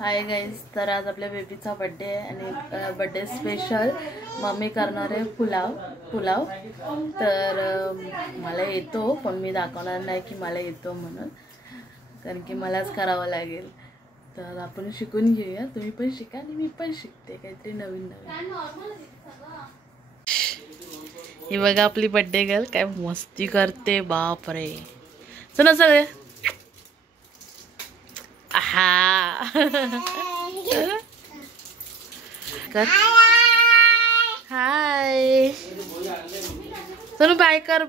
Hi guys, तर आज आपल्या बेबीचा बड्डे आहे आणि बड्डे स्पेशल मम्मी करणार आहे पुलाव. तर मला येतो, पण मी दाखवणार नाही की मला येतो म्हणून, कारण की मलाच करावं लागेल. तर आपण शिकून घेऊया, तुम्ही पण शिका आणि मी पण शिकते काहीतरी नवीन नवीन. ही बघा आपली बड्डे गर्ल काय मस्ती करते, बाप रे. चला सगळे हा कर हाय चलो बाय कर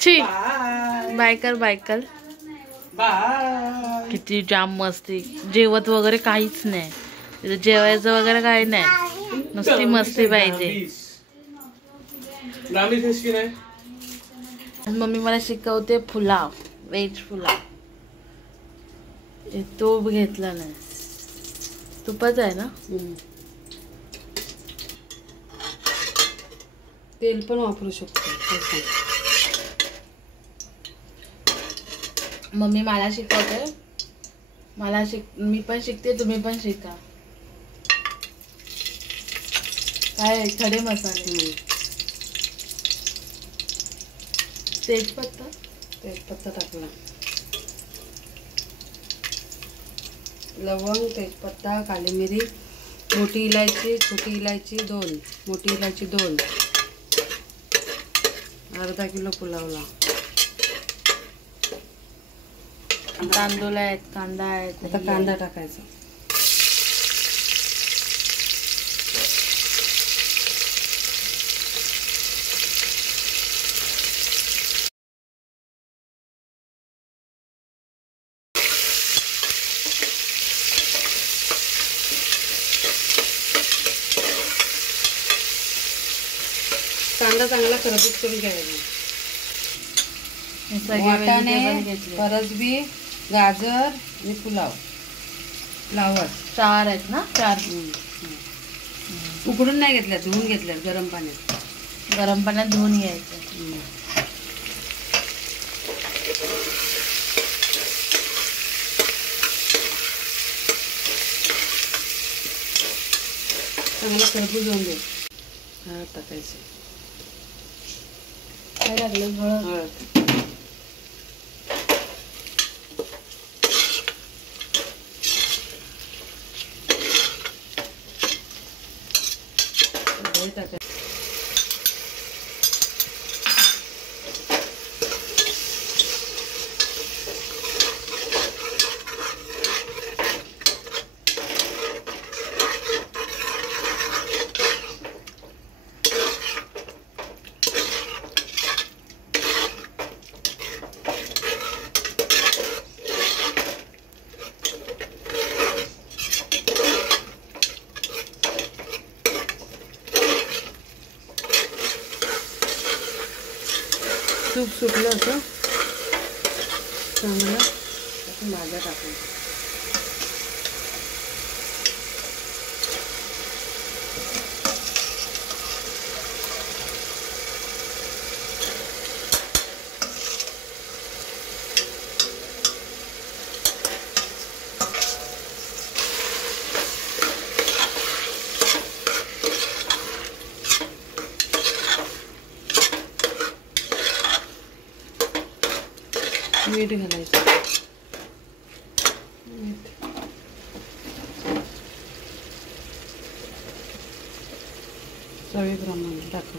छी बाय कर किती जाम मस्ती. जेवत वगैरे काहीच नाही तिथं, जेवायचं वगैरे काही नाही, नुसती मस्ती पाहिजे. मम्मी मला शिकवते पुलाव, व्हेज पुलाव. तूप घेतला नाही, तुपाच आहे ना. तेल पण वापरू शकतो. मम्मी मला शिकवते, मी पण शिकते, तुम्ही पण शिका. काय खडे मसाले, तेजपत्ता टाकला, लवंग, तेजपत्ता, काली मिरी, मोठी इलायची, छोटी इलायची 2, मोठी इलायची 2, अर्धा किलो पुलावला. तांदूळ आहेत, कांदा आहे. आता कांदा टाकायचा. कांदा चांगला खरपूस करून घ्यायचा. वाटाणे, परसबी, गाजर आणि फ्लावर 4 आहेत ना. 4 उकडून नाही घेतल्या, धुवून घेतल्या गरम पाण्यात धुवून घ्यायचं. चांगला खरपूस होऊन दे. हळद टाकायची. काय लागलं? हळद. तूप सुटलं असं चांगलं भाज्या टाकायचं. मीठ घालायचं. चवीप्रमाणे टाका.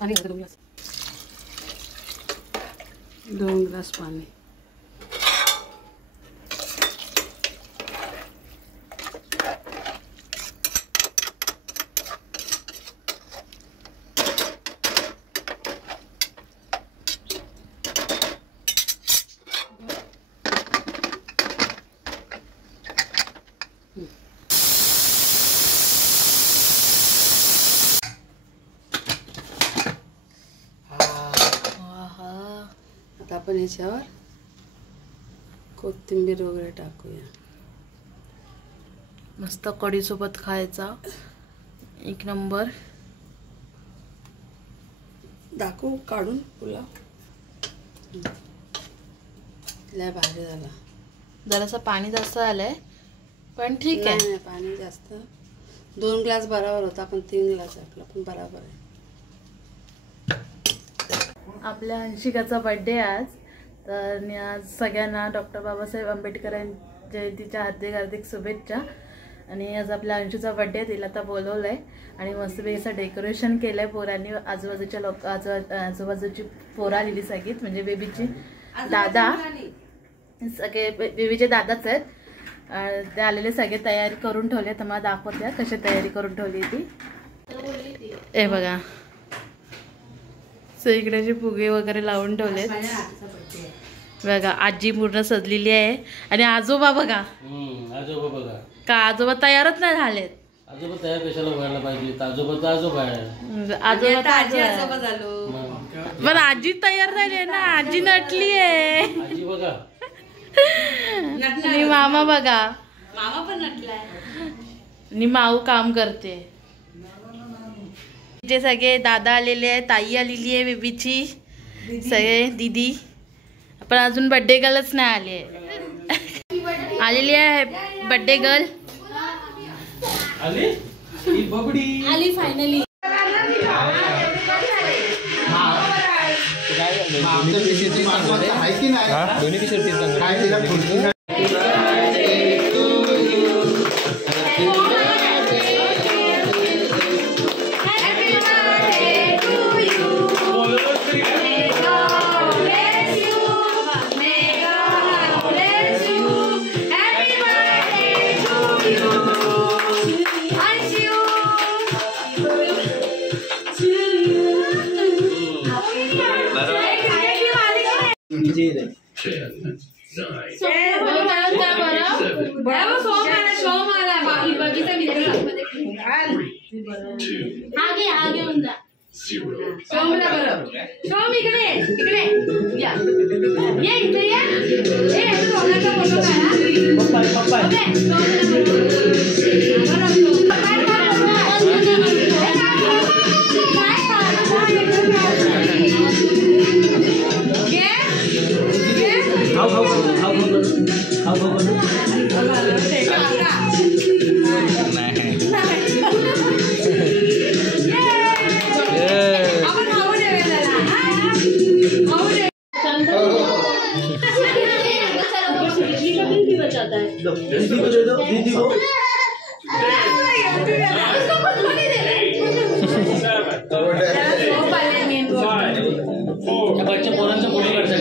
पाणी घालतो 2 ग्लास पाणी. याच्यावर कोथिंबीर वगैरे टाकूया. मस्त कढी सोबत खायचा एक नंबर. दाखवू काढून पुलाव. लय भारी झाला. जरासं पाणी जास्त आलंय पण ठीक आहे. नाही पाणी जास्त. 2 ग्लास बरोबर होता पण 3 ग्लास आपला पण बरोबर आहे. आपल्या अंशिकाचा बर्थडे आज. तर आज सगळ्यांना डॉक्टर बाबासाहेब आंबेडकर जयंतीच्या हार्दिक शुभेच्छा. आणि आज आपल्या अंशूचा बर्थडे. तिला आता बोलवलंय आणि मस्तपैकी असं डेकोरेशन केलंय पोरांनी. आजूबाजूच्या लोक आजूबाजूची पोरं आलेली सगळीच म्हणजे बेबीची दादा सगळे बेबीचे दादाच आहेत. ते आलेले सगळे तयारी करून ठेवले. तर मला दाखवत्या कशी तयारी करून ठेवली ती. हे बघा सगळीकडे फुगे वगैरे लावून ठेवलेत बघा. आजी पूर्ण सजलेली आहे आणि आजोबा बघा. आजोबा बघा का आजोबा तयारच नाही झालेत. आजोबा तयार कशाला व्हायला पाहिजे. आजोबा तर आजोबा आहे. आजोबा झालो. पण आजी तयार झाली आहे ना. आजी नटली आहे. आजी बघा आणि मामा बघा. मामा पण नटलाय. आणि माऊ काम करते. जे सगळे दादा आलेले आहे, ताई आलेली आहे बेबीची, सगळे दीदी. पण अजून बर्थडे गर्लच नाही आली आहे. आलेली आहे बर्थडे गर्ल. आली बबडी आली फायनली. बच्चा पोरांचा फोटो काढता.